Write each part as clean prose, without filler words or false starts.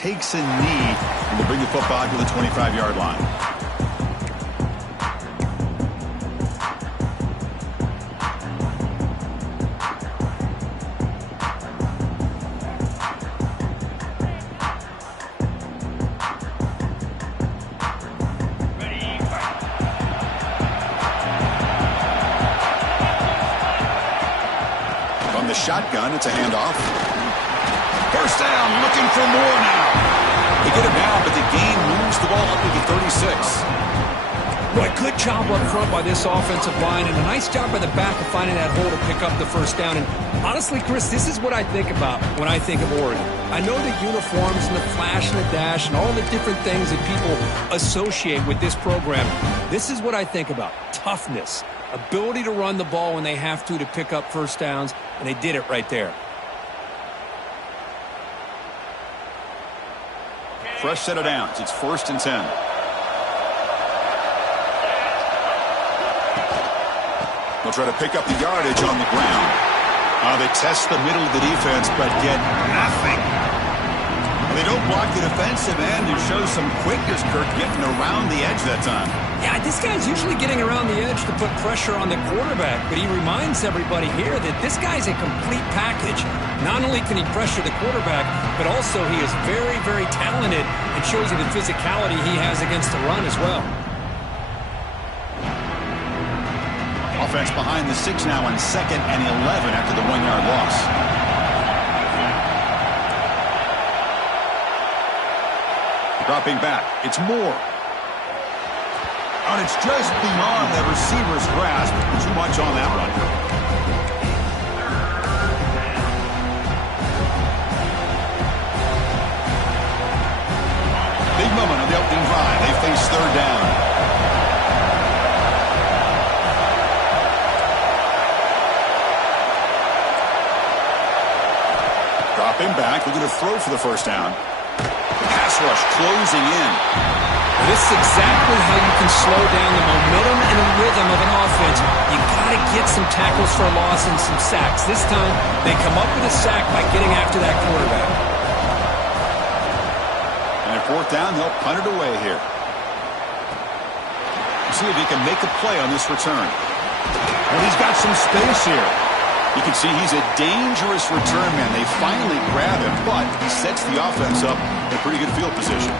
takes a knee and will bring the football to the 25-yard line. The shotgun, it's a handoff. First down, looking for more now. They get it down, but the gain moves the ball up to the 36. Boy, good job up front by this offensive line, and a nice job by the back of finding that hole to pick up the first down. And honestly, Chris, this is what I think about when I think of Oregon. I know the uniforms and the flash and the dash and all the different things that people associate with this program. This is what I think about. Toughness. Ability to run the ball when they have to pick up first downs, and they did it right there. Fresh set of downs. It's 1st and 10. They'll try to pick up the yardage on the ground. They test the middle of the defense, but get nothing. They don't block the defensive end and show some quickness, Kirk, getting around the edge that time. Yeah, this guy's usually getting around the edge to put pressure on the quarterback, but he reminds everybody here that this guy's a complete package. Not only can he pressure the quarterback, but also he is very, very talented and shows you the physicality he has against the run as well. Offense behind the 6 now on 2nd and 11 after the 1-yard loss. Dropping back, it's Moore. And it's just beyond the receiver's grasp. Too much on that one. Big moment on the opening drive. They face 3rd down. Dropping back, looking to throw for the first down. Pass rush closing in. This is exactly how you can slow down the momentum and the rhythm of an offense. You got to get some tackles for a loss and some sacks. This time, they come up with a sack by getting after that quarterback. And at 4th down, they'll punt it away here. See if he can make a play on this return. Well, he's got some space here. You can see he's a dangerous return man. They finally grab him, but he sets the offense up in a pretty good field position.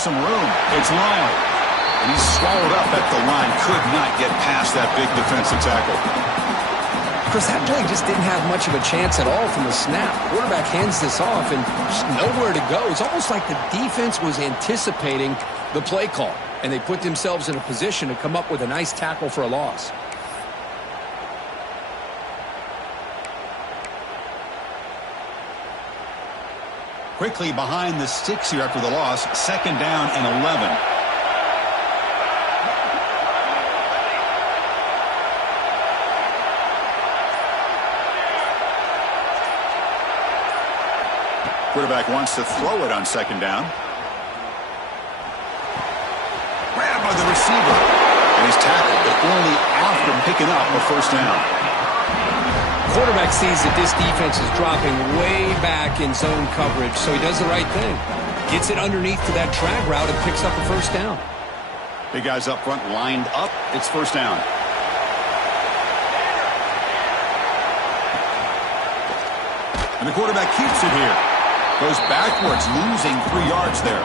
Some room. It's long. And he's swallowed up at the line. Could not get past that big defensive tackle. Chris, that play just didn't have much of a chance at all from the snap. Quarterback hands this off and just nowhere to go. It's almost like the defense was anticipating the play call, and they put themselves in a position to come up with a nice tackle for a loss. Quickly behind the 6 here after the loss. 2nd down and 11. Quarterback wants to throw it on 2nd down. Grabbed by the receiver. And he's tackled, but only after picking up a first down. Quarterback sees that this defense is dropping way back in zone coverage, so he does the right thing. Gets it underneath to that drag route and picks up a first down. Big guys up front lined up. It's first down. And the quarterback keeps it here. Goes backwards, losing 3 yards there.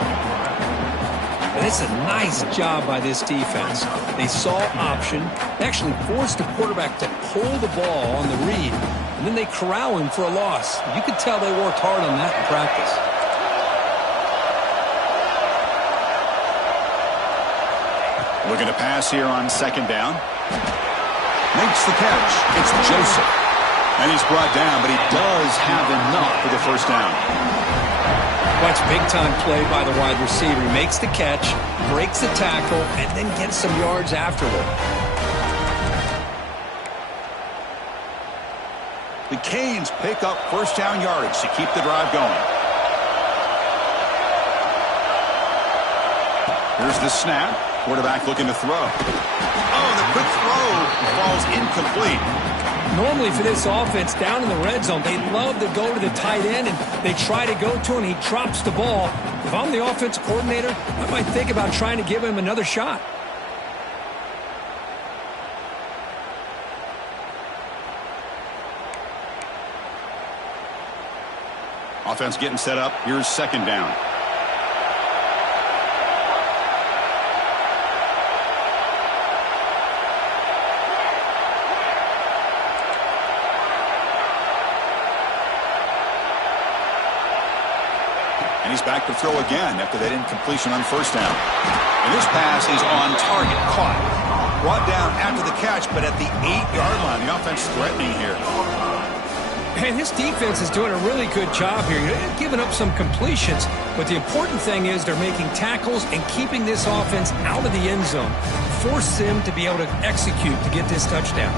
And it's a nice job by this defense. They saw option. They actually forced the quarterback to pull the ball on the read, and then they corral him for a loss. You could tell they worked hard on that in practice. Looking to pass here on 2nd down. Makes the catch. It's Joseph. And he's brought down, but he does have enough for the first down. Watch big-time play by the wide receiver. He makes the catch, breaks the tackle, and then gets some yards afterward. The Canes pick up first down yardage to keep the drive going. Here's the snap. Quarterback looking to throw. Oh, the quick throw falls incomplete. Normally for this offense down in the red zone, they love to go to the tight end, and they try to go to him. He drops the ball. If I'm the offensive coordinator, I might think about trying to give him another shot. Offense getting set up. Here's second down. And he's back to throw again after that incompletion on first down. And this pass is on target, caught. Brought down after the catch, but at the 8-yard line. The offense threatening here. And this defense is doing a really good job here. They're giving up some completions, but the important thing is they're making tackles and keeping this offense out of the end zone. Force them to be able to execute to get this touchdown.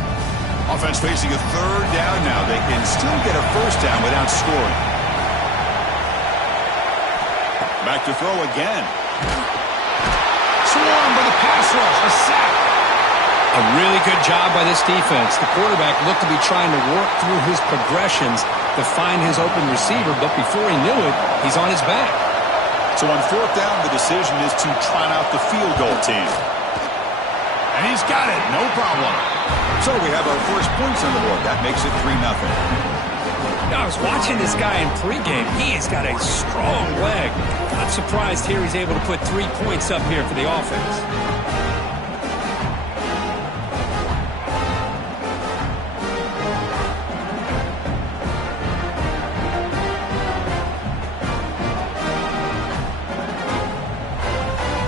Offense facing a third down now. They can still get a first down without scoring. Back to throw again. Swarmed by the pass rush. A sack. A really good job by this defense. The quarterback looked to be trying to work through his progressions to find his open receiver, but before he knew it, he's on his back. So on fourth down, the decision is to trot out the field goal team. And he's got it. No problem. So we have our first points on the board. That makes it 3-0. I was watching this guy in pregame. He has got a strong leg. Not surprised here he's able to put 3 points up here for the offense.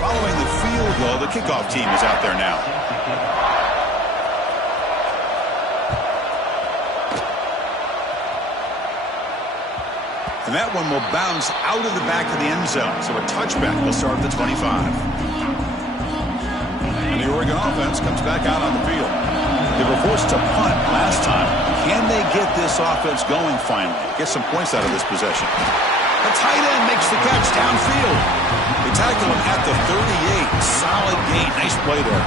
Following the field goal, the kickoff team is out there now. And that one will bounce out of the back of the end zone. So a touchback will start at the 25. And the Oregon offense comes back out on the field. They were forced to punt last time. Can they get this offense going finally? Get some points out of this possession. A tight end makes the catch downfield. They tackle him at the 38. Solid gain. Nice play there.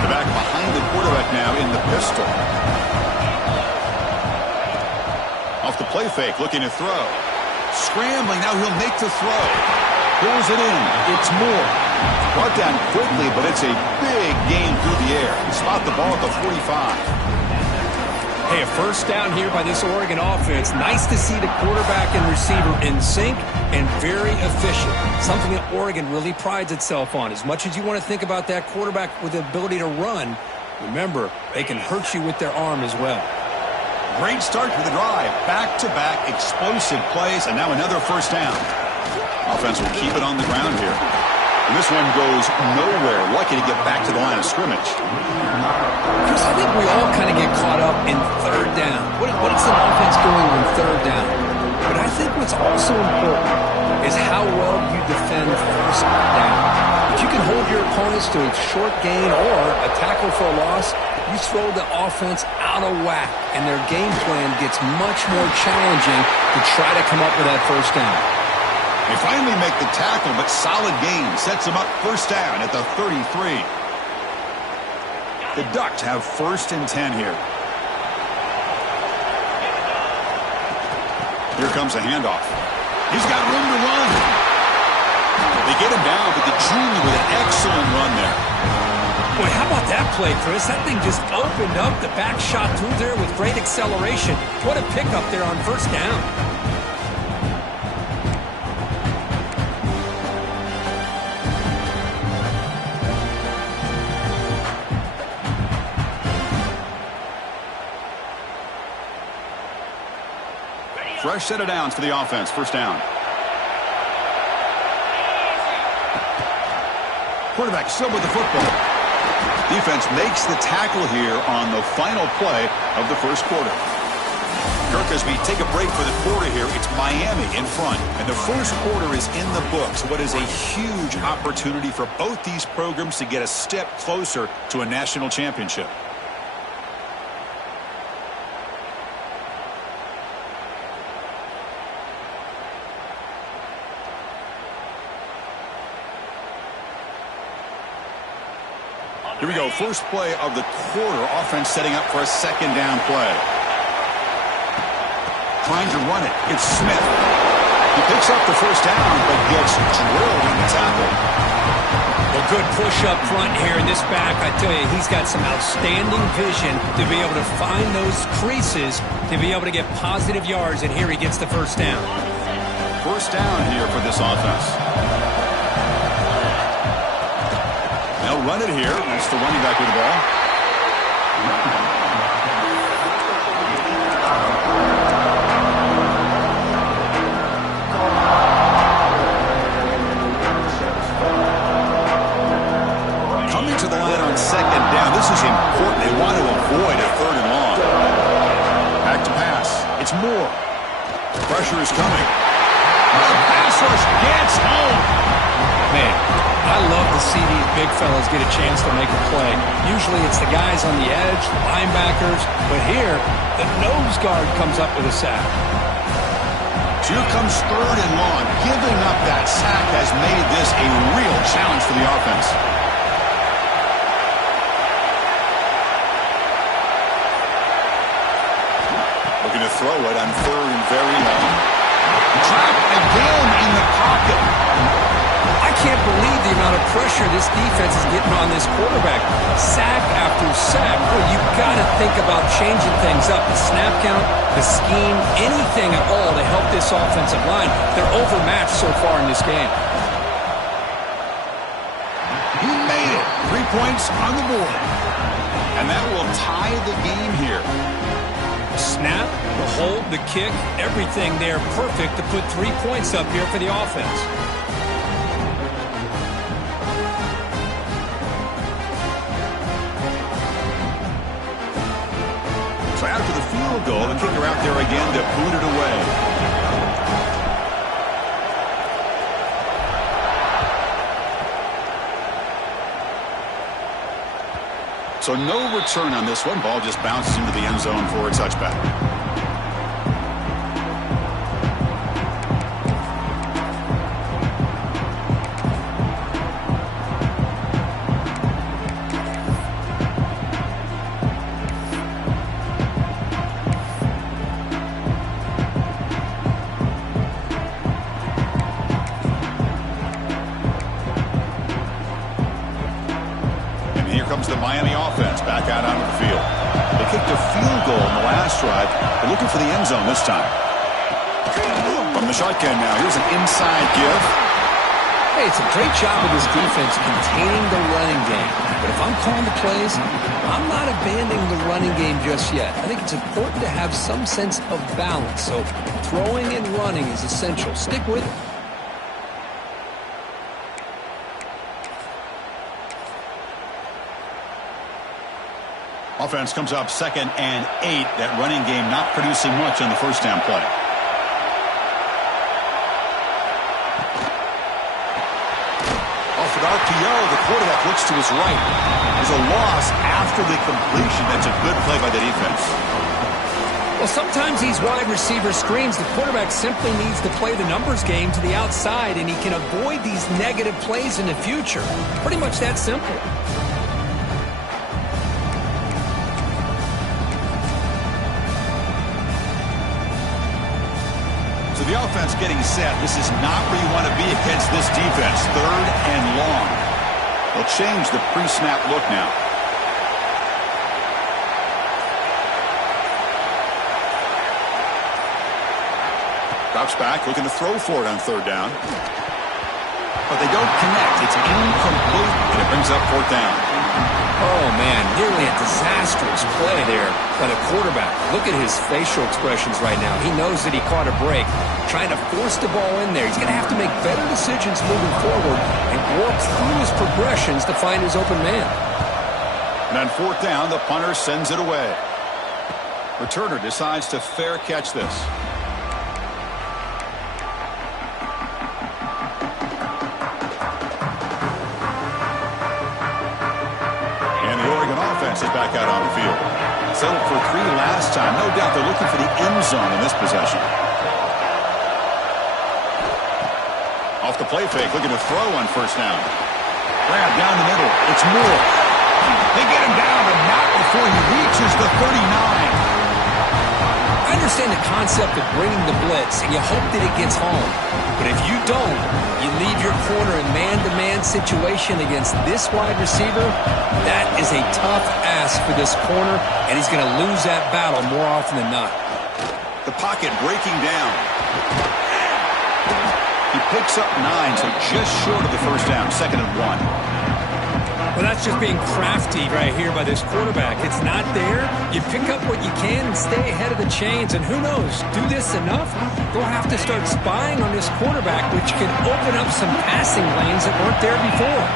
The back behind the quarterback now in the pistol. Off the play fake, looking to throw. Scrambling, now he'll make the throw. Pulls it in. It's Moore. Brought down quickly, but it's a big gain through the air. Spot the ball at the 45. Hey, a first down here by this Oregon offense. Nice to see the quarterback and receiver in sync and very efficient. Something that Oregon really prides itself on. As much as you want to think about that quarterback with the ability to run, remember, they can hurt you with their arm as well. Great start to the drive. Back-to-back explosive plays, and now another first down. Offense will keep it on the ground here. And this one goes nowhere. Lucky to get back to the line of scrimmage. Chris, I think we all kind of get caught up in third down. What's an offense doing on third down? But I think what's also important is how well you defend first down. If you can hold your opponents to a short gain or a tackle for a loss, you throw the offense out of whack, and their game plan gets much more challenging to try to come up with that first down. They finally make the tackle, but solid gain sets them up first down at the 33. The Ducks have first and 10 here. Here comes a handoff. He's got room to run. They get him down, but the junior with an excellent run there. Boy, how about that play, Chris? That thing just opened up. The back shot through there with great acceleration. What a pickup there on first down. Fresh set of downs for the offense. First down. Quarterback still with the football. Defense makes the tackle here on the final play of the first quarter. Kirk, as we take a break for the quarter here, it's Miami in front. And the first quarter is in the books. What is a huge opportunity for both these programs to get a step closer to a national championship. Here we go. First play of the quarter. Offense setting up for a second down play. Trying to run it. It's Smith. He picks up the first down, but gets drilled in the tackle. Well, good push up front here in this back. I tell you, he's got some outstanding vision to be able to find those creases, to be able to get positive yards, and here he gets the first down. First down here for this offense. They'll run it here. That's the running back with the ball. Coming to the line on second down. This is important. They want to avoid a third and long. Back to pass. It's Moore. Pressure is coming. The pass rush gets home. Man, I love to see these big fellas get a chance to make a play. Usually it's the guys on the edge, the linebackers, but here the nose guard comes up with a sack. Here comes third and long. Giving up that sack has made this a real challenge for the offense. Looking to throw it on third and very long. Trapped again in the pocket. I can't believe the amount of pressure this defense is getting on this quarterback. Sack after sack. Well, you've got to think about changing things up. The snap count, the scheme, anything at all to help this offensive line. They're overmatched so far in this game. He made it. 3 points on the board. And that will tie the game here. Snap, the hold, the kick, everything there perfect to put 3 points up here for the offense. So after the field goal, the kicker out there again to boot it away. So no return on this one. Ball just bounces into the end zone for a touchback. The Miami offense back out onto the field. They kicked a field goal in the last drive. They're looking for the end zone this time. From the shotgun now, here's an inside give. Hey, it's a great job of this defense containing the running game. But if I'm calling the plays, I'm not abandoning the running game just yet. I think it's important to have some sense of balance. So throwing and running is essential. Stick with it. Offense comes up 2nd and 8. That running game not producing much on the first down play. Off an RPO, the quarterback looks to his right. There's a loss after the completion. That's a good play by the defense. Well, sometimes these wide receiver screens, the quarterback simply needs to play the numbers game to the outside, and he can avoid these negative plays in the future. Pretty much that simple. So the offense getting set. This is not where you want to be against this defense. Third and long. They'll change the pre-snap look now. Drops back, looking to throw for it on third down. But they don't connect. It's incomplete, and it brings up fourth down. Oh, man, nearly a disastrous play there by the quarterback. Look at his facial expressions right now. He knows that he caught a break, trying to force the ball in there. He's going to have to make better decisions moving forward and work through his progressions to find his open man. And on fourth down, the punter sends it away. Returner decides to fair catch this. Is back out on the field. Settled for 3 last time. No doubt they're looking for the end zone in this possession. Off the play fake, looking to throw on first down. Grab down the middle. It's Moore. They get him down, but not before he reaches the 39. I understand the concept of bringing the blitz, and you hope that it gets home. But if you don't, you leave your corner in man-to-man situation against this wide receiver, that is a tough ask for this corner, and he's going to lose that battle more often than not. The pocket breaking down. He picks up 9, so just short of the first down, 2nd and 1. Well, that's just being crafty right here by this quarterback. It's not there. You pick up what you can and stay ahead of the chains. And who knows, do this enough, they'll have to start spying on this quarterback, which can open up some passing lanes that weren't there before.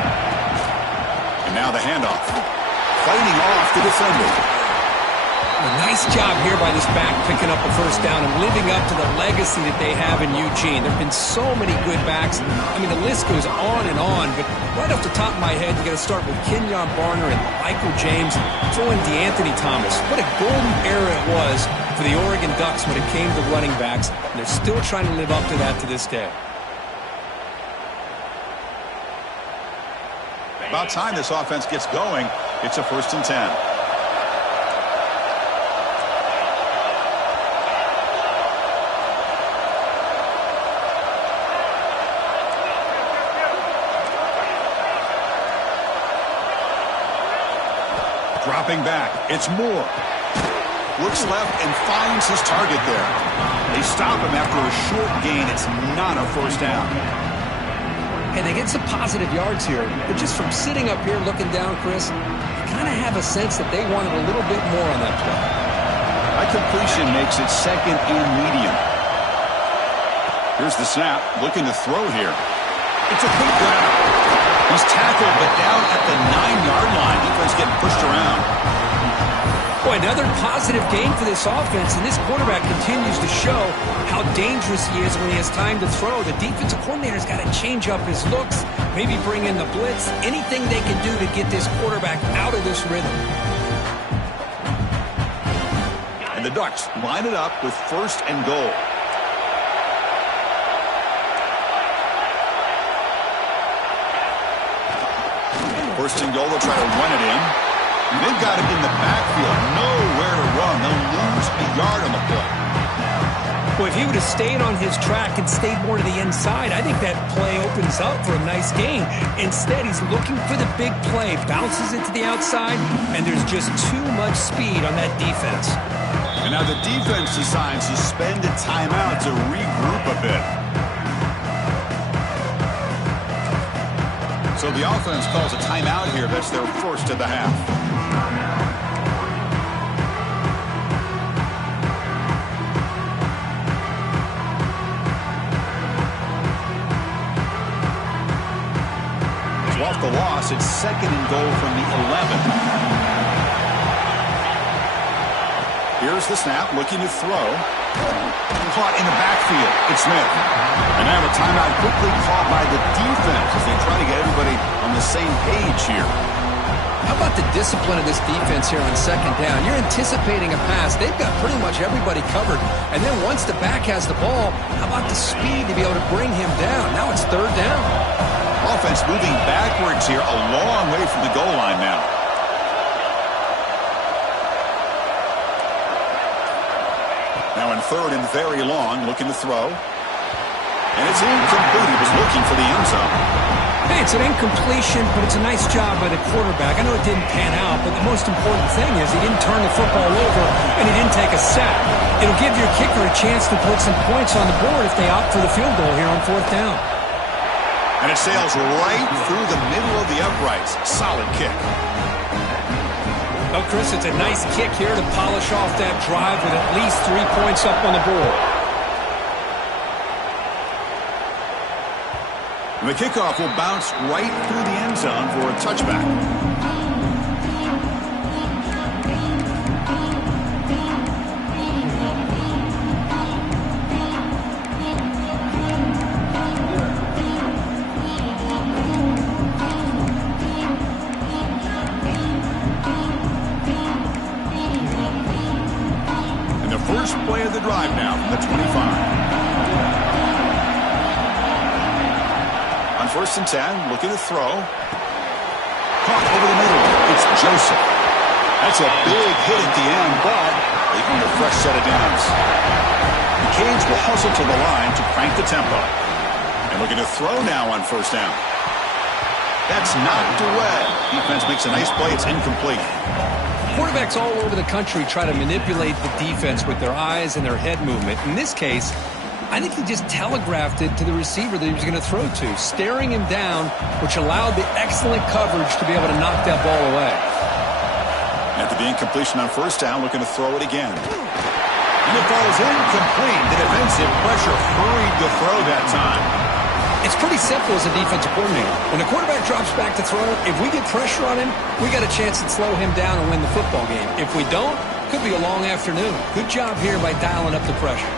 And now the handoff. Fighting off the defender. A nice job here by this back picking up a first down and living up to the legacy that they have in Eugene. There have been so many good backs. I mean, the list goes on and on, but right off the top of my head, you got to start with Kenyon Barner and Michael James, throw in DeAnthony Thomas. What a golden era it was for the Oregon Ducks when it came to running backs. And they're still trying to live up to that to this day. About time this offense gets going. It's a 1st and 10. Dropping back, it's Moore. Looks left and finds his target there. They stop him after a short gain. It's not a first down. And they get some positive yards here. But just from sitting up here looking down, Chris, you kind of have a sense that they wanted a little bit more on that play. That completion makes it 2nd and medium. Here's the snap, looking to throw here. It's a quick grab. He's tackled, but down at the 9-yard line. Defense getting pushed around. Boy, another positive game for this offense, and this quarterback continues to show how dangerous he is when he has time to throw. The defensive coordinator's got to change up his looks, maybe bring in the blitz, anything they can do to get this quarterback out of this rhythm. And the Ducks line it up with 1st and goal. First and goal, they'll try to run it in. They've got it in the backfield. Nowhere to run. They'll lose a yard on the play. Well, if he would have stayed on his track and stayed more to the inside, I think that play opens up for a nice gain. Instead, he's looking for the big play. Bounces it to the outside, and there's just too much speed on that defense. And now the defense decides to spend a timeout to regroup a bit. So the offense calls a timeout here. That's their first of the half. So off the loss, it's 2nd and goal from the 11. Here's the snap, looking to throw. Caught in the backfield. It's Smith. And now the timeout quickly called by the defense as they try to get everybody on the same page here. How about the discipline of this defense here on 2nd down? You're anticipating a pass. They've got pretty much everybody covered. And then once the back has the ball, how about the speed to be able to bring him down? Now it's 3rd down. Offense moving backwards here, a long way from the goal line now. Now in 3rd and very long, looking to throw. And it's incomplete. He was looking for the end zone. Hey, it's an incompletion, but it's a nice job by the quarterback. I know it didn't pan out, but the most important thing is he didn't turn the football over and he didn't take a sack. It'll give your kicker a chance to put some points on the board if they opt for the field goal here on 4th down. And it sails right through the middle of the uprights. Solid kick. Well, Chris, it's a nice kick here to polish off that drive with at least 3 points up on the board. And the kickoff will bounce right through the end zone for a touchback. First play of the drive now from the 25. On 1st and 10, looking to throw. caught over the middle. It's Joseph. That's a big hit at the end, but they earn a fresh set of downs. The Canes will hustle to the line to crank the tempo. And looking to throw now on first down. That's knocked away. Defense makes a nice play. It's incomplete. Quarterbacks all over the country try to manipulate the defense with their eyes and their head movement. In this case, I think he just telegraphed it to the receiver that he was going to throw to, staring him down, which allowed the excellent coverage to be able to knock that ball away. After the incompletion on first down, looking to throw it again. And it falls incomplete. The defensive pressure hurried the throw that time. It's pretty simple as a defensive coordinator. When the quarterback drops back to throw, if we get pressure on him, we got a chance to slow him down and win the football game. If we don't, could be a long afternoon. Good job here by dialing up the pressure.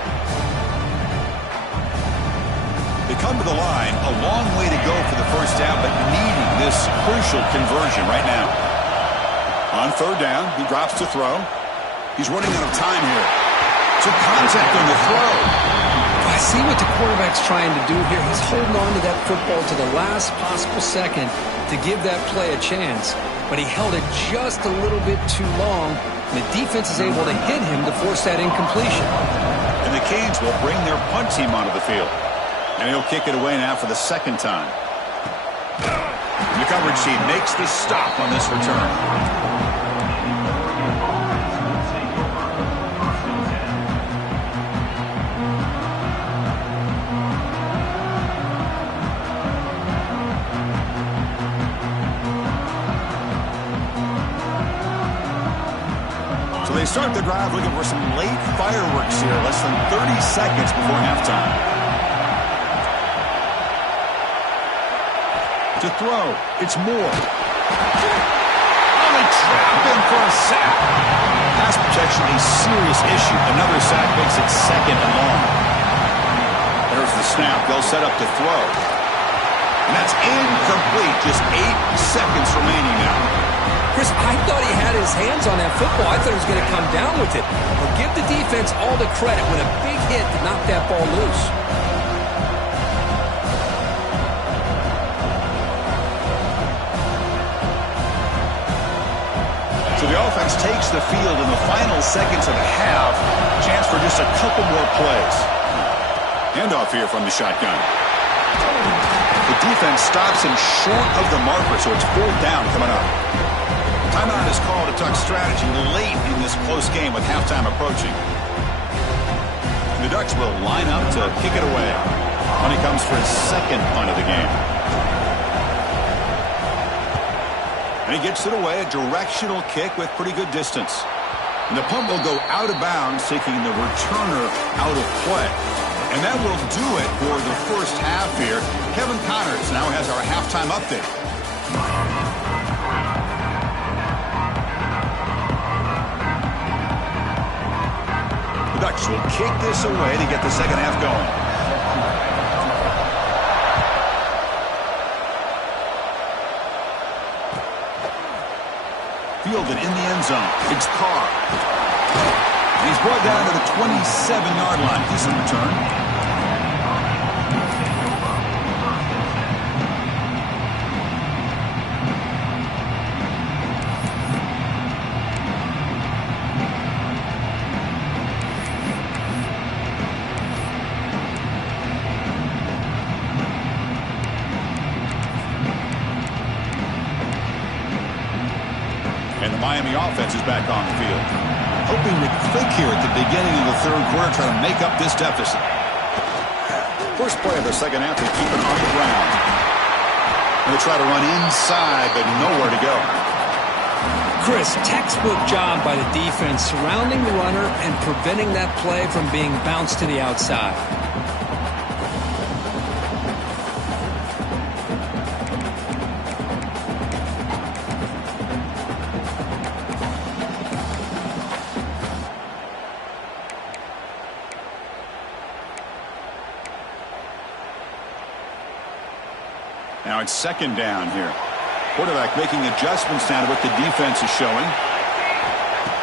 They come to the line, a long way to go for the first down, but needing this crucial conversion right now. On third down, he drops to throw. He's running out of time here. Some contact on the throw. I see what the quarterback's trying to do here. He's holding on to that football to the last possible second to give that play a chance. But he held it just a little bit too long, and the defense is able to hit him to force that incompletion. And the Canes will bring their punt team onto the field. And he'll kick it away now for the second time. And the coverage team makes the stop on this return. So they start the drive looking for some late fireworks here, less than 30 seconds before halftime. To throw, it's Moore. Oh, they trap him for a sack. Pass protection, a serious issue. Another sack makes it second and long. There's the snap. They'll set up to throw. And that's incomplete. Just 8 seconds remaining now. Chris, I thought he had his hands on that football. I thought he was going to come down with it. But give the defense all the credit with a big hit to knock that ball loose. So the offense takes the field in the final seconds of the half. Chance for just a couple more plays. Handoff here from the shotgun. The defense stops him short of the marker, so it's fourth down coming up. Timeout is called to talk strategy late in this close game with halftime approaching. And the Ducks will line up to kick it away when he comes for his second punt of the game. And he gets it away, a directional kick with pretty good distance. And the punt will go out of bounds, taking the returner out of play. And that will do it for the first half here. Kevin Connors now has our halftime update. The Ducks will kick this away to get the second half going. Fielded in the end zone. It's Carr. And he's brought down to the 27-yard line. Decent return. And the Miami offense is back on the field. Hoping to click here at the beginning of the third quarter, try to make up this deficit. First play of the second half, they keep it on the ground. And they try to run inside, but nowhere to go. Chris, textbook job by the defense surrounding the runner and preventing that play from being bounced to the outside. Now it's second down here. Quarterback making adjustments down to what the defense is showing.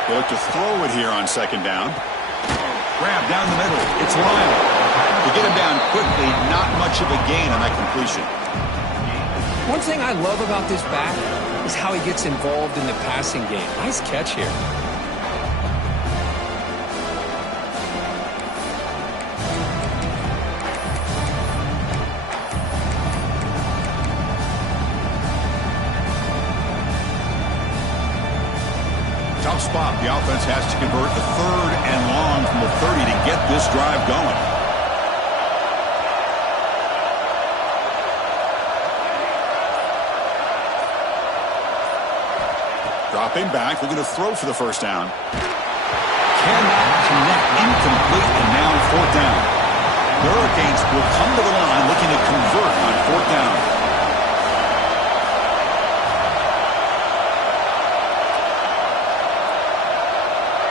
They look to throw it here on second down. Grab down the middle. It's Lyle. To get him down quickly, not much of a gain on that completion. One thing I love about this back is how he gets involved in the passing game. Nice catch here. Tough spot. The offense has to convert the 3rd and long from the 30 to get this drive going. Dropping back, looking to throw for the first down. Cannot connect, incomplete, and now 4th down. The Hurricanes will come to the line looking to convert on 4th down.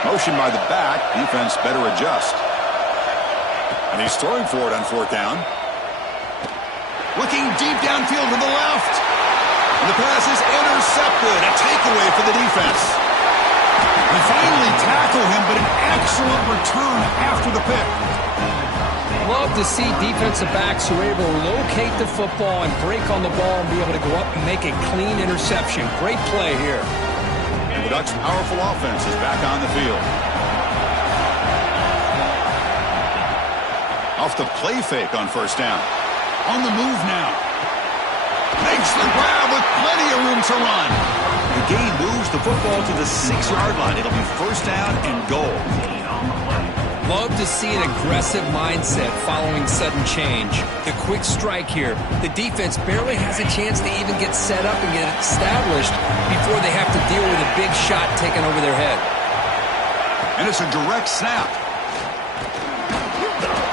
Motion by the back. Defense better adjust. And he's throwing for it on 4th down. Looking deep downfield to the left. And the pass is intercepted. A takeaway for the defense. They finally tackle him, but an excellent return after the pick. Love to see defensive backs who are able to locate the football and break on the ball and be able to go up and make a clean interception. Great play here. And the Ducks' powerful offense is back on the field. Off the play fake on 1st down. On the move now. Makes the grab with plenty of room to run. The gain moves the football to the 6-yard line. It'll be 1st down and goal. Love to see an aggressive mindset following sudden change. The quick strike here. The defense barely has a chance to even get set up and get established before they have to deal with a big shot taken over their head. And it's a direct snap.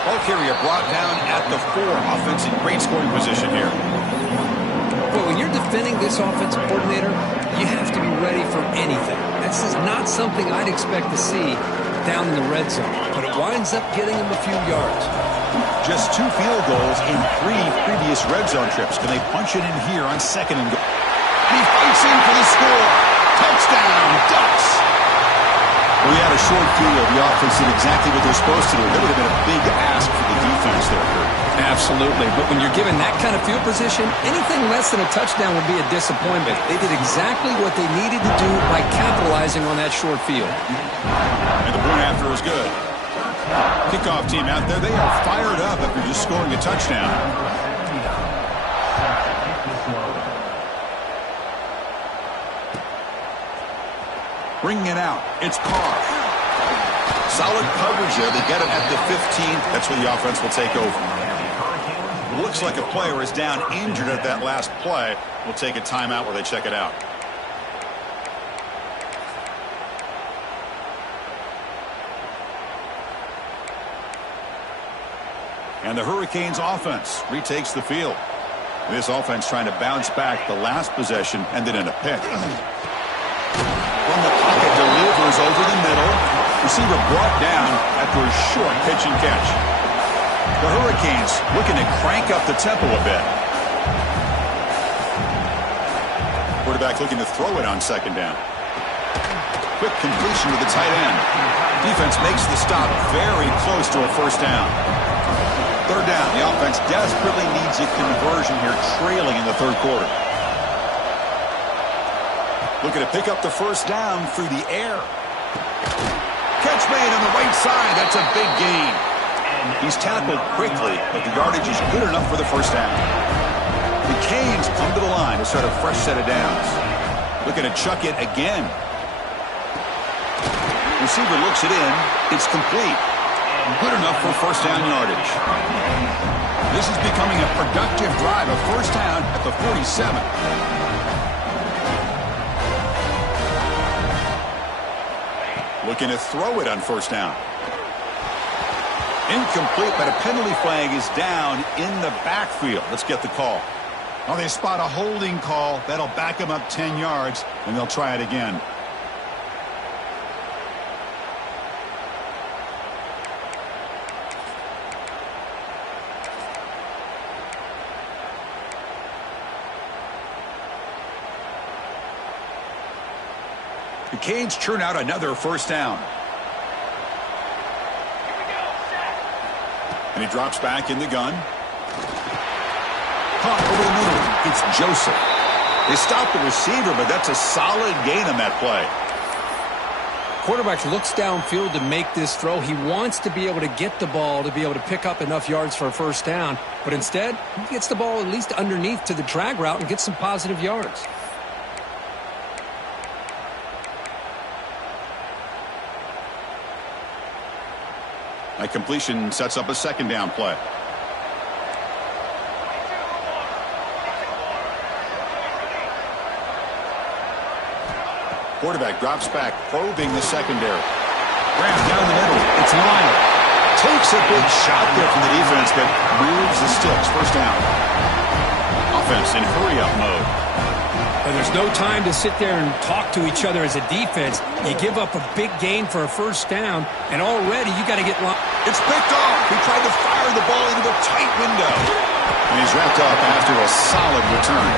Ball carrier brought down at the 4. Offense in great scoring position here. Well, when you're defending this offensive coordinator, you have to be ready for anything. This is not something I'd expect to see down in the red zone, but it winds up getting him a few yards. Just 2 field goals in 3 previous red zone trips. Can they punch it in here on 2nd and goal? He fights in for the score. Touchdown, Ducks. Well, he had a short field. The offense did exactly what they're supposed to do. That would have been a big ask for the defense there, Kurt. Absolutely, but when you're given that kind of field position, anything less than a touchdown would be a disappointment. They did exactly what they needed to do by capitalizing on that short field. And the point after is good. Kickoff team out there, they are fired up after just scoring a touchdown. Bringing it out, it's Carr. Solid coverage there. They get it at the 15. That's where the offense will take over. Looks like a player is down injured at that last play. We'll take a timeout where they check it out. And the Hurricanes offense retakes the field. This offense trying to bounce back. The last possession ended in a pick. From the pocket, delivers over the middle. Receiver brought down after a short pitch and catch. The Hurricanes looking to crank up the tempo a bit. Quarterback looking to throw it on 2nd down. Quick completion to the tight end. Defense makes the stop very close to a 1st down. 3rd down. The offense desperately needs a conversion here, trailing in the 3rd quarter. Looking to pick up the 1st down through the air. Catch made on the right side. That's a big gain. He's tackled quickly, but the yardage is good enough for the 1st down. The Canes come to the line to start a fresh set of downs. Looking to chuck it again. Receiver looks it in. It's complete. Good enough for 1st down yardage. This is becoming a productive drive. A 1st down at the 47. Looking to throw it on 1st down. Incomplete, but a penalty flag is down in the backfield. Let's get the call. Oh, they spot a holding call. That'll back them up 10 yards, and they'll try it again. The Canes churn out another 1st down. And he drops back in the gun. Caught over the middle. It's Joseph. They stopped the receiver, but that's a solid gain on that play. Quarterback looks downfield to make this throw. He wants to be able to get the ball to be able to pick up enough yards for a first down, but instead, he gets the ball at least underneath to the drag route and gets some positive yards. A completion sets up a second down play. Quarterback drops back, probing the secondary. Graham down the middle. It's Lyon. Takes a big shot there from the defense, but moves the sticks. First down. Offense in hurry-up mode. And there's no time to sit there and talk to each other as a defense. You give up a big gain for a first down, and already you got to get line. It's picked off. He tried to fire the ball into a tight window. And he's wrapped up after a solid return.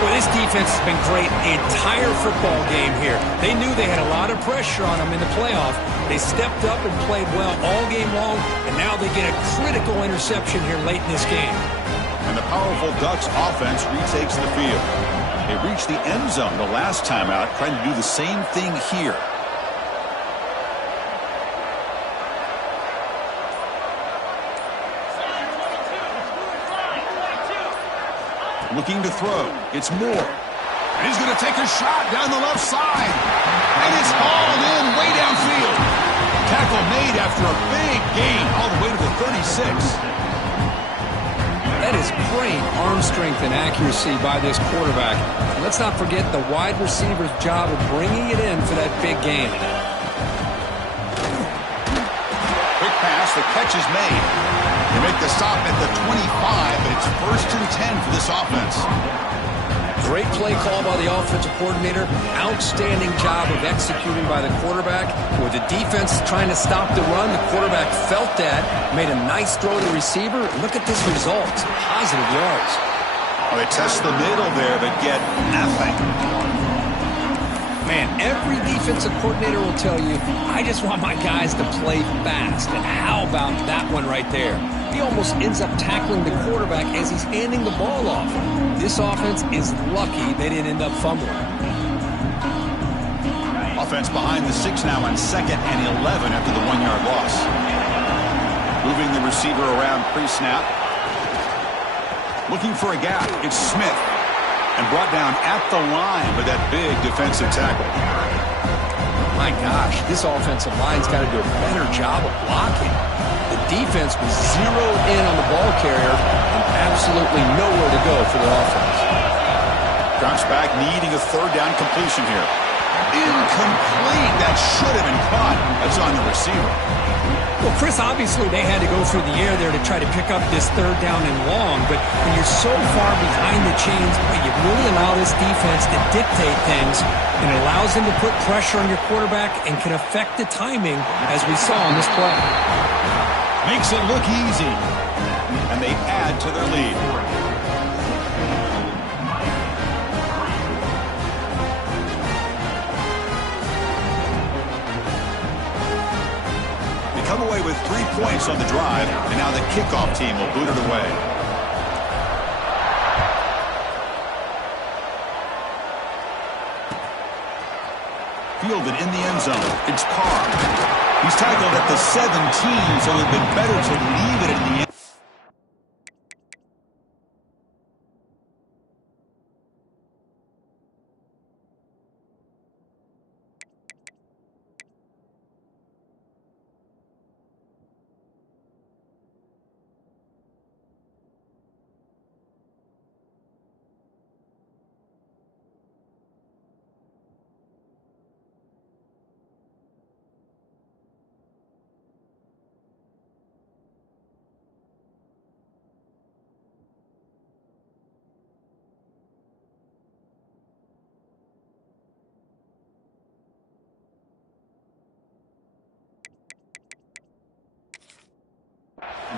Well, this defense has been great the entire football game here. They knew they had a lot of pressure on them in the playoff. They stepped up and played well all game long, and now they get a critical interception here late in this game. And the powerful Ducks offense retakes the field. They reached the end zone the last time out, trying to do the same thing here. Looking to throw. It's Moore. And he's going to take a shot down the left side. And it's hauled in way downfield. Tackle made after a big gain all the way to the 36. That is great arm strength and accuracy by this quarterback. And let's not forget the wide receiver's job of bringing it in for that big gain. Quick pass. The catch is made. They make the stop at the 25, but it's 1st and 10 for this offense. Great play call by the offensive coordinator. Outstanding job of executing by the quarterback. With the defense trying to stop the run, the quarterback felt that, made a nice throw to the receiver. Look at this result. Positive yards. Well, they test the middle there, but get nothing. Man, every defensive coordinator will tell you, I just want my guys to play fast. And how about that one right there? He almost ends up tackling the quarterback as he's handing the ball off. This offense is lucky they didn't end up fumbling. Offense behind the 6 now on 2nd and 11 after the 1-yard loss. Moving the receiver around pre-snap. Looking for a gap. It's Smith. And brought down at the line with that big defensive tackle. My gosh, this offensive line's got to do a better job of blocking. The defense was zeroed in on the ball carrier and absolutely nowhere to go for the offense. Drops back, needing a 3rd down completion here. Incomplete. That should have been caught. That's on the receiver. Well, Chris, obviously they had to go through the air there to try to pick up this 3rd down and long, but when you're so far behind the chains, you really allow this defense to dictate things, and it allows them to put pressure on your quarterback and can affect the timing, as we saw on this play. Makes it look easy, and they add to their lead. Come away with 3 points on the drive, and now the kickoff team will boot it away. Fielded in the end zone. It's Carr. He's tackled at the 17, so it would have been better to leave it in the end.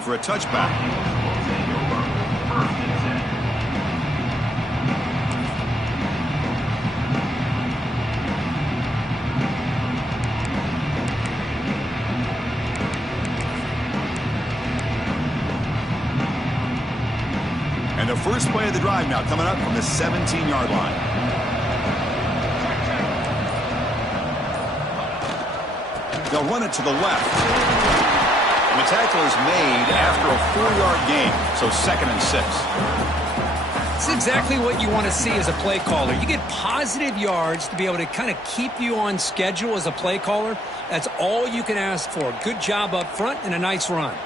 For a touchback. And the first First play of the drive now coming up from the 17-yard line. They'll run it to the left. And the tackle is made after a 4-yard gain, so 2nd and 6. It's exactly what you want to see as a play caller. You get positive yards to be able to kind of keep you on schedule as a play caller. That's all you can ask for. Good job up front and a nice run.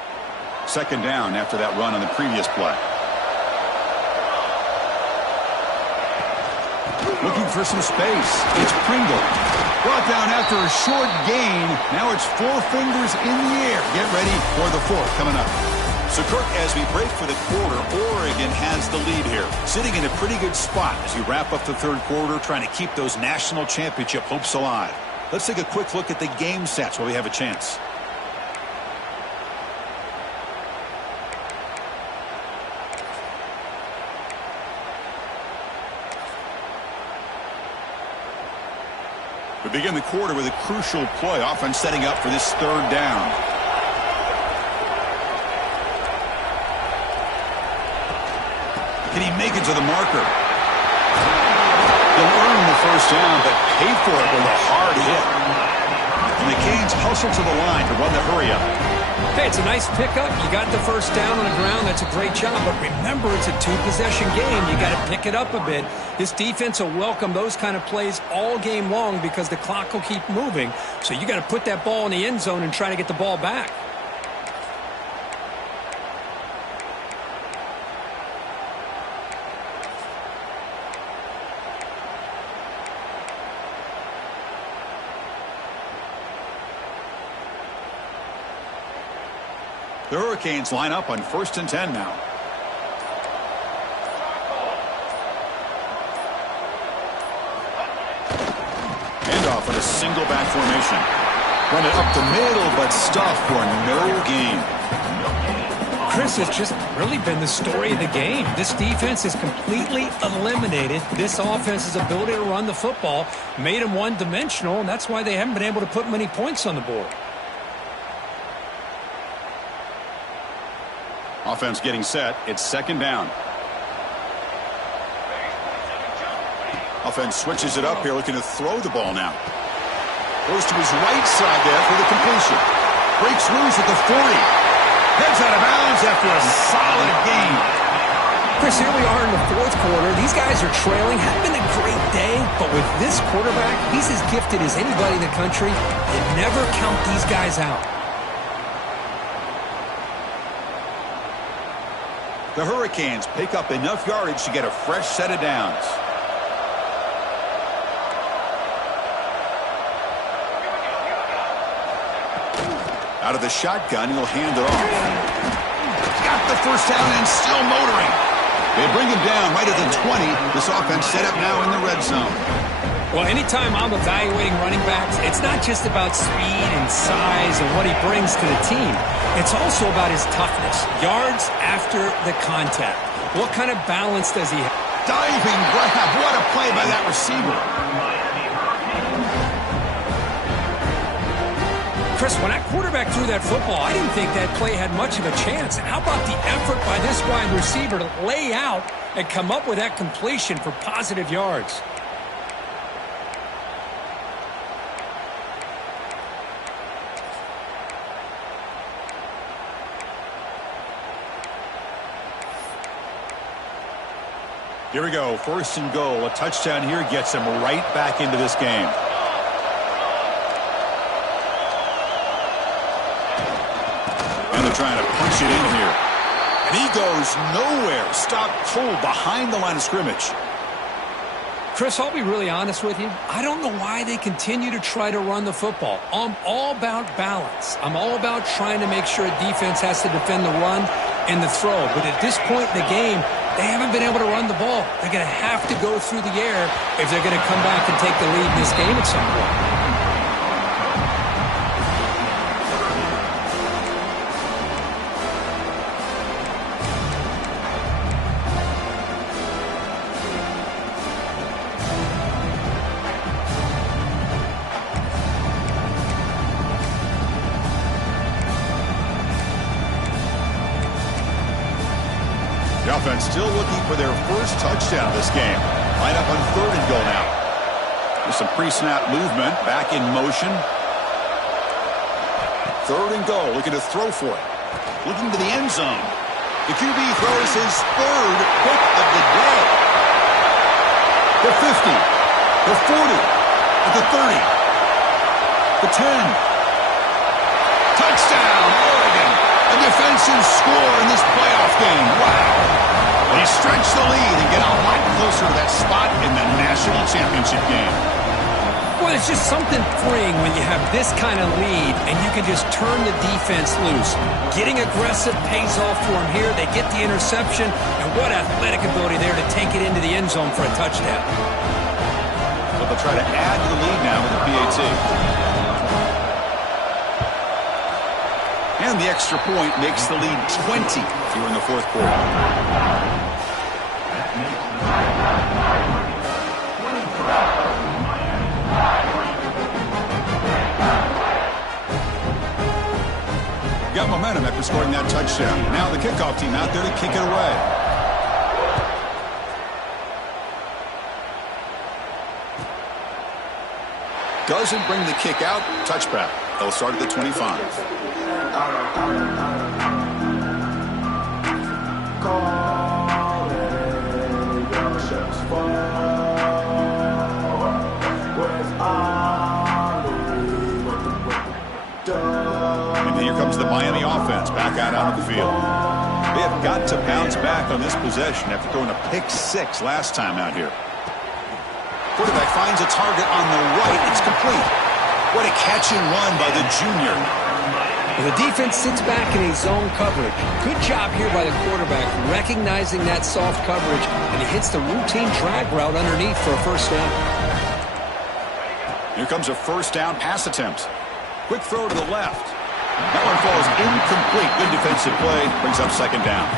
2nd down after that run on the previous play. Looking for some space. It's Pringle. Brought down after a short gain. Now it's 4 fingers in the air. Get ready for the 4th coming up. So, Kirk, as we break for the quarter, Oregon has the lead here. Sitting in a pretty good spot as we wrap up the 3rd quarter, trying to keep those national championship hopes alive. Let's take a quick look at the game stats while we have a chance. We begin the quarter with a crucial play, offense setting up for this 3rd down. Can he make it to the marker? He'll earn the 1st down, but pay for it with a hard hit. And the Canes hustle to the line to run the hurry-up. Hey, it's a nice pickup. You got the 1st down on the ground. That's a great job. But remember, it's a 2-possession game. You got to pick it up a bit. This defense will welcome those kind of plays all game long because the clock will keep moving. So you got to put that ball in the end zone and try to get the ball back. The Hurricanes line up on 1st and 10 now. Handoff in a single back formation. Run it up the middle, but stuffed for no gain. Chris, has just really been the story of the game. This defense has completely eliminated this offense's ability to run the football, made them one-dimensional, and that's why they haven't been able to put many points on the board. Offense getting set. It's 2nd down. Offense switches it up here, looking to throw the ball now. Goes to his right side there for the completion. Breaks loose at the 40. Heads out of bounds after a solid gain. Chris, here we are in the 4th quarter. These guys are trailing. Having a great day, but with this quarterback, he's as gifted as anybody in the country. You never count these guys out. The Hurricanes pick up enough yardage to get a fresh set of downs. Out of the shotgun, he'll hand it off. Got the 1st down and still motoring. They bring him down right at the 20. This offense set up now in the red zone. Well, anytime I'm evaluating running backs, it's not just about speed and size and what he brings to the team. It's also about his toughness. Yards after the contact. What kind of balance does he have? Diving grab. What a play by that receiver. Chris, when that quarterback threw that football, I didn't think that play had much of a chance. How about the effort by this wide receiver to lay out and come up with that completion for positive yards? Here we go. 1st and goal. A touchdown here gets him right back into this game. And they're trying to punch it in here. And he goes nowhere. Stopped cold behind the line of scrimmage. Chris, I'll be really honest with you. I don't know why they continue to try to run the football. I'm all about balance. I'm all about trying to make sure a defense has to defend the run and the throw. But at this point in the game, they haven't been able to run the ball. They're going to have to go through the air if they're going to come back and take the lead in this game at some point. defense still looking for their first touchdown this game. Line up on 3rd and goal now. There's some pre-snap movement. Back in motion. 3rd and goal. Looking to throw for it. Looking to the end zone. The QB throws his 3rd pick of the day. The 50. The 40. At the 30. The 10. Touchdown, Oregon. A defensive score in this playoff game. Wow. They stretch the lead and get a lot closer to that spot in the national championship game. Well, it's just something freeing when you have this kind of lead and you can just turn the defense loose. Getting aggressive pays off for them here. They get the interception, and what athletic ability there to take it into the end zone for a touchdown. But they'll try to add to the lead now with the PAT. And the extra point makes the lead 20 here in the 4th quarter. Got momentum after scoring that touchdown. Now the kickoff team out there to kick it away. Doesn't bring the kick out. Touchback. They'll start at the 25. And here comes the Miami offense back out onto the field. They have got to bounce back on this possession after throwing a pick 6 last time out here. Quarterback finds a target on the right. It's complete. What a catch and run by the junior. Well, the defense sits back in a zone coverage. Good job here by the quarterback recognizing that soft coverage, and he hits the routine drag route underneath for a first down. Here comes a first down pass attempt. Quick throw to the left. That one falls incomplete. Good defensive play. Brings up 2nd down.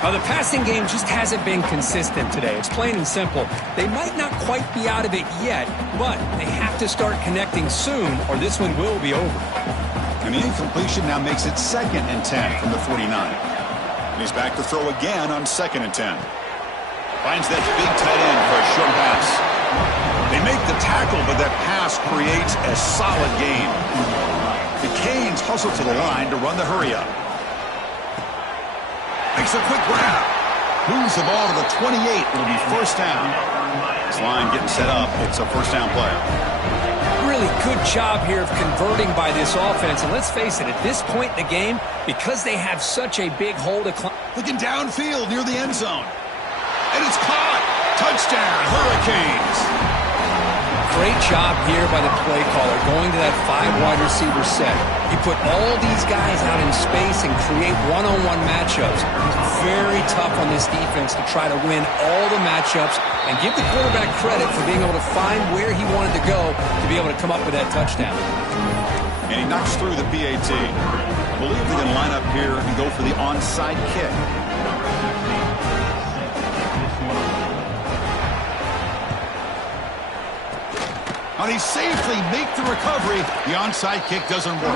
Well, the passing game just hasn't been consistent today. It's plain and simple. They might not quite be out of it yet, but they have to start connecting soon or this one will be over. And the incompletion now makes it 2nd and 10 from the 49. And he's back to throw again on 2nd and 10. Finds that big tight end for a short pass. They make the tackle, but that pass creates a solid gain. The Canes hustle to the line to run the hurry-up. Makes a quick grab. Moves the ball to the 28. It'll be first down. This line getting set up. It's a first down play. Really good job here of converting by this offense. And let's face it, at this point in the game, because they have such a big hole to climb. Looking downfield near the end zone. And it's caught. Touchdown, Hurricanes. Great job here by the play caller going to that 5 wide receiver set. You put all these guys out in space and create one-on-one matchups. It's very tough on this defense to try to win all the matchups and give the quarterback credit for being able to find where he wanted to go to be able to come up with that touchdown. And he knocks through the PAT. I believe they're going to line up here and go for the onside kick. How they safely make the recovery. The onside kick doesn't work.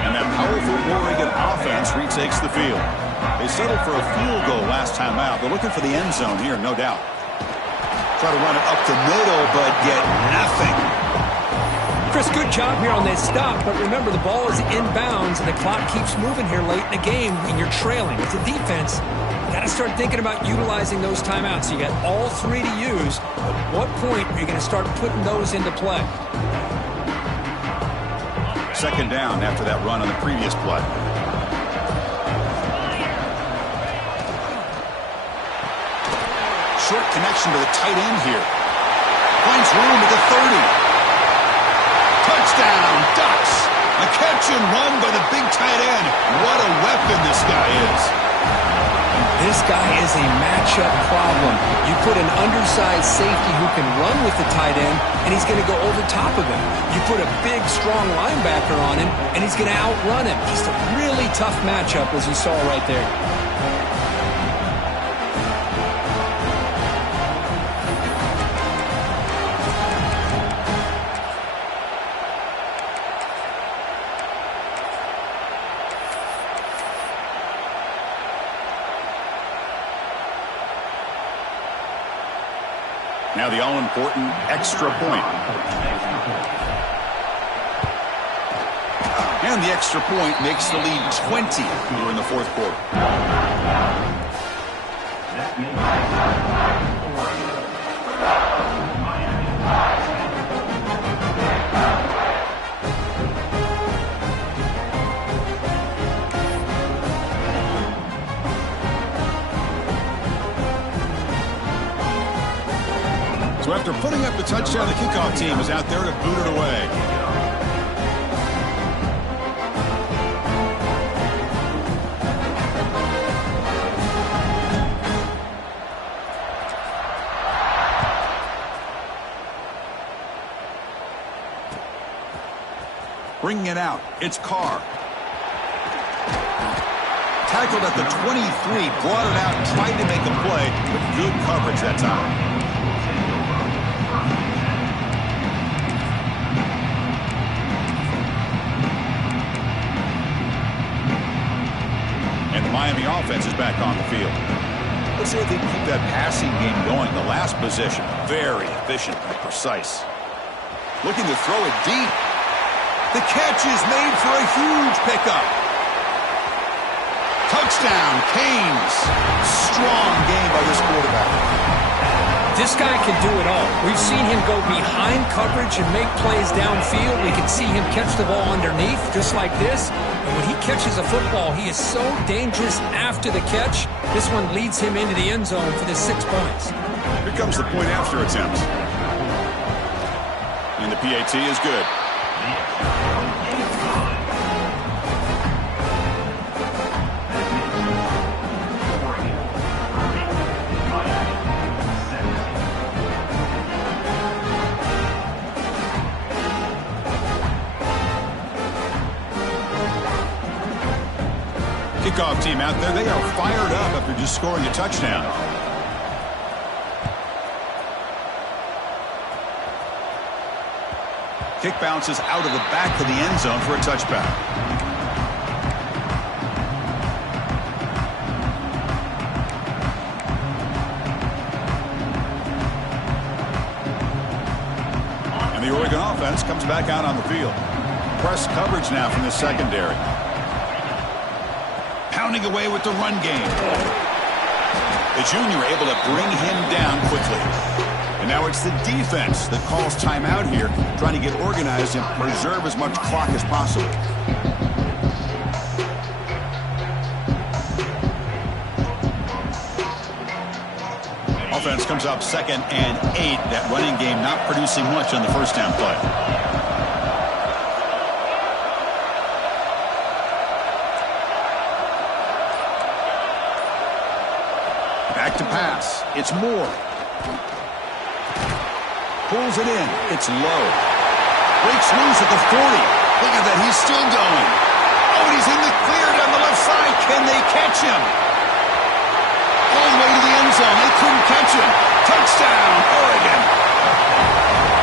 And that powerful Oregon offense retakes the field. They settled for a field goal last time out. They're looking for the end zone here, no doubt. Try to run it up the middle, but get nothing. Chris, good job here on this stop, but remember the ball is inbounds and the clock keeps moving here late in the game and you're trailing. As a defense, you got to start thinking about utilizing those timeouts. You got all 3 to use. At what point are you going to start putting those into play? 2nd down after that run on the previous play. Short connection to the tight end here. Finds room at the 30. Touchdown, Ducks. A catch and run by the big tight end. What a weapon this guy is. This guy is a matchup problem. You put an undersized safety who can run with the tight end, and he's going to go over top of him. You put a big, strong linebacker on him, and he's going to outrun him. Just a really tough matchup, as you saw right there. Now the all-important extra point. And the extra point makes the lead 20 here in the fourth quarter. So after putting up the touchdown, the kickoff team is out there to boot it away. Bringing it out, it's Carr. Tackled at the 23, brought it out, tried to make a play, but good coverage that time. And the Miami offense is back on the field. Let's see if they can keep that passing game going. The last possession, very efficient and precise. Looking to throw it deep. The catch is made for a huge pickup. Touchdown, Canes. Strong game by this quarterback. This guy can do it all. We've seen him go behind coverage and make plays downfield. We can see him catch the ball underneath, just like this. And when he catches a football, he is so dangerous after the catch. This one leads him into the end zone for the 6 points. Here comes the point after attempt. And the PAT is good. Kickoff team out there, they are fired up after just scoring a touchdown. Kick bounces out of the back of the end zone for a touchback. And the Oregon offense comes back out on the field. Press coverage now from the secondary. Pounding away with the run game. The junior able to bring him down quickly. And now it's the defense that calls timeout here, trying to get organized and preserve as much clock as possible. Offense comes up 2nd and 8. That running game not producing much on the first down play. Back to pass. It's Moore. Pulls it in. It's low. Breaks loose at the 40. Look at that. He's still going. Oh, and he's in the clear down the left side. Can they catch him? All the way to the end zone. They couldn't catch him. Touchdown, Oregon.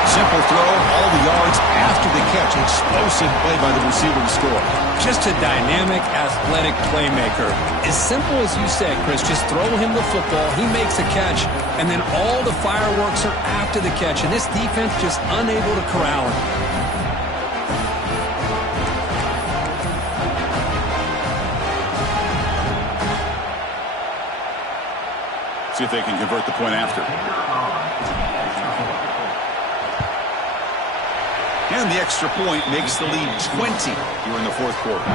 Simple throw. All the yards after the catch. Explosive play by the receiver to score. Just a dynamic, athletic playmaker. As simple as you said, Chris, just throw him the football, he makes a catch, and then all the fireworks are after the catch, and this defense just unable to corral him. See if they can convert the point after. And the extra point makes the lead 20 here in the fourth quarter.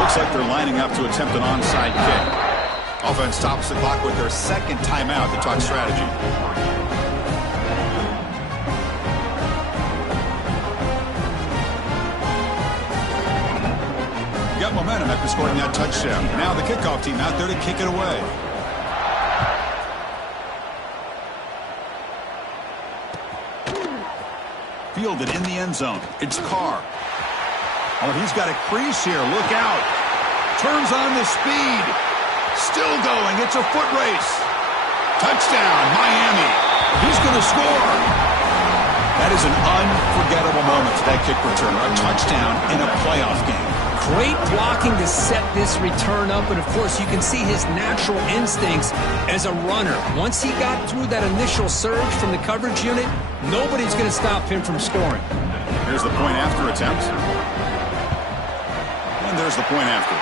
Looks like they're lining up to attempt an onside kick. Offense stops the clock with their second timeout to talk strategy. Got momentum after scoring that touchdown. Now the kickoff team out there to kick it away. Fielded in the end zone. It's Carr. Oh, he's got a crease here. Look out. Turns on the speed. Still going. It's a foot race. Touchdown, Miami. He's going to score. That is an unforgettable moment for that kick returner. A touchdown in a playoff game. Great blocking to set this return up, and of course you can see his natural instincts as a runner. Once he got through that initial surge from the coverage unit, nobody's going to stop him from scoring. Here's the point after attempt. And there's the point after.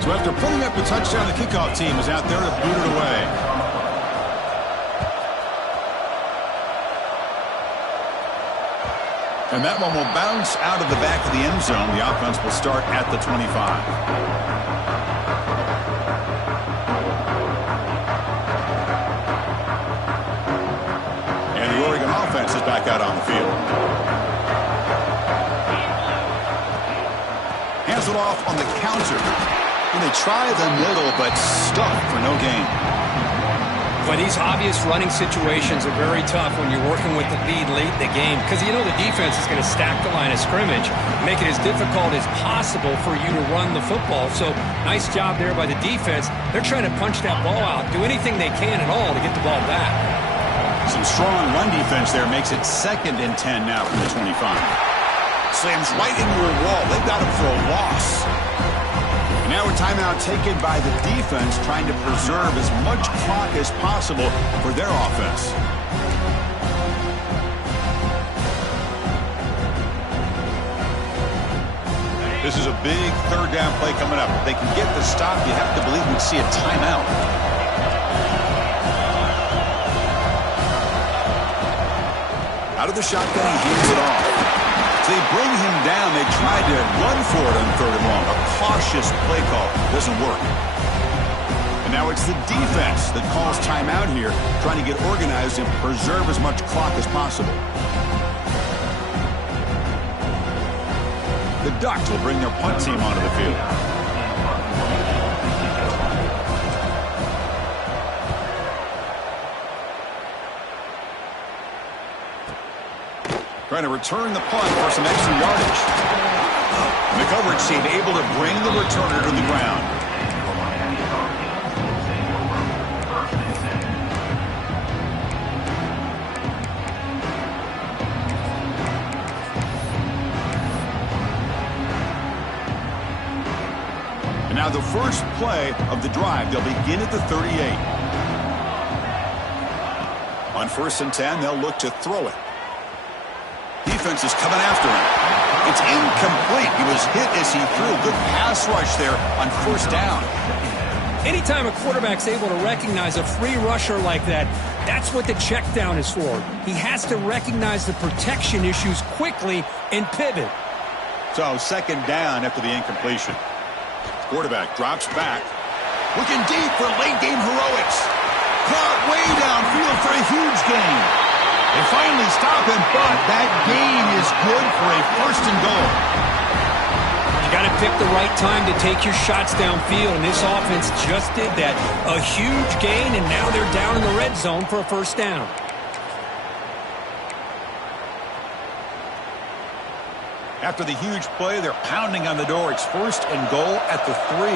So after putting up a touchdown, the kickoff team is out there to boot it away. And that one will bounce out of the back of the end zone. The offense will start at the 25. And the Oregon offense is back out on the field. Hands it off on the counter. And they try the middle, but stuck for no gain. But these obvious running situations are very tough when you're working with the lead late in the game, because you know the defense is going to stack the line of scrimmage, make it as difficult as possible for you to run the football. So nice job there by the defense. They're trying to punch that ball out, do anything they can at all to get the ball back. Some strong run defense there makes it 2nd and 10 now from the 25. Slams right into a wall. They've got him for a loss. And now a timeout taken by the defense, trying to preserve as much clock as possible for their offense. This is a big 3rd down play coming up. If they can get the stop, you have to believe we'd see a timeout. Out of the shotgun, he hands it off. So they bring him down. They tried to run for it on 3rd and long. A cautious play call doesn't work. And now it's the defense that calls timeout here, trying to get organized and preserve as much clock as possible. The Ducks will bring their punt team onto the field. Trying to return the punt for some extra yardage. And the coverage team able to bring the returner to the ground. And now the first play of the drive. They'll begin at the 38. On 1st and 10, they'll look to throw it. Defense is coming after him. It's incomplete. He was hit as he threw. Good pass rush there on 1st down. Anytime a quarterback's able to recognize a free rusher like that, that's what the check down is for. He has to recognize the protection issues quickly and pivot. So 2nd down after the incompletion. Quarterback drops back. Looking deep for late game heroics. Caught way downfield for a huge gain. They finally stop him, but that gain is good for a 1st and goal. You got to pick the right time to take your shots downfield, and this offense just did that. A huge gain, and now they're down in the red zone for a 1st down. After the huge play, they're pounding on the door. It's 1st and goal at the 3.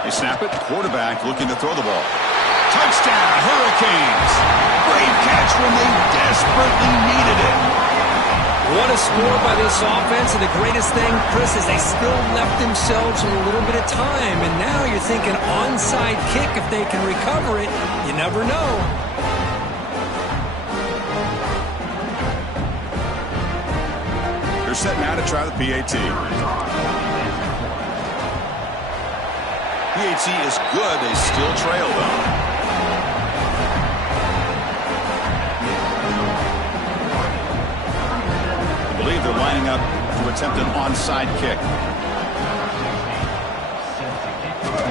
They snap it. Quarterback looking to throw the ball. Touchdown, Hurricanes. Great catch when they desperately needed it. What a score by this offense, and the greatest thing, Chris, is they still left themselves with a little bit of time, and now you're thinking onside kick if they can recover it. You never know. They're set now to try the PAT. PAT is good. They still trail, though. I believe they're lining up to attempt an onside kick.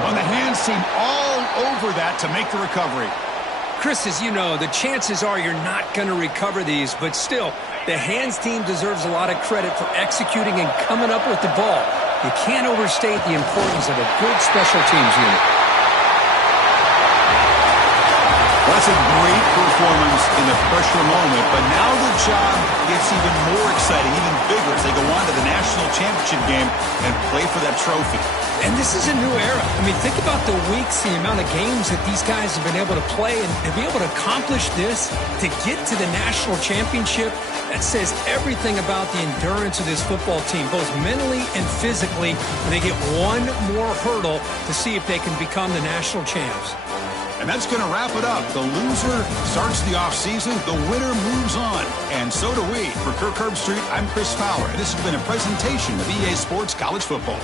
On the hands team all over that to make the recovery. Chris, as you know, the chances are you're not going to recover these, but still, the hands team deserves a lot of credit for executing and coming up with the ball. You can't overstate the importance of a good special teams unit. Well, That's a great performance in the pressure moment, but now the job gets even more exciting, even bigger as they go on to the national championship game and play for that trophy. And this is a new era. I mean, think about the weeks, the amount of games that these guys have been able to play, and to be able to accomplish this, to get to the national championship, that says everything about the endurance of this football team, both mentally and physically. And they get one more hurdle to see if they can become the national champs. And that's going to wrap it up. The loser starts the offseason. The winner moves on. And so do we. For Kirk Herbstreit, I'm Chris Fowler. And this has been a presentation of EA Sports College Football.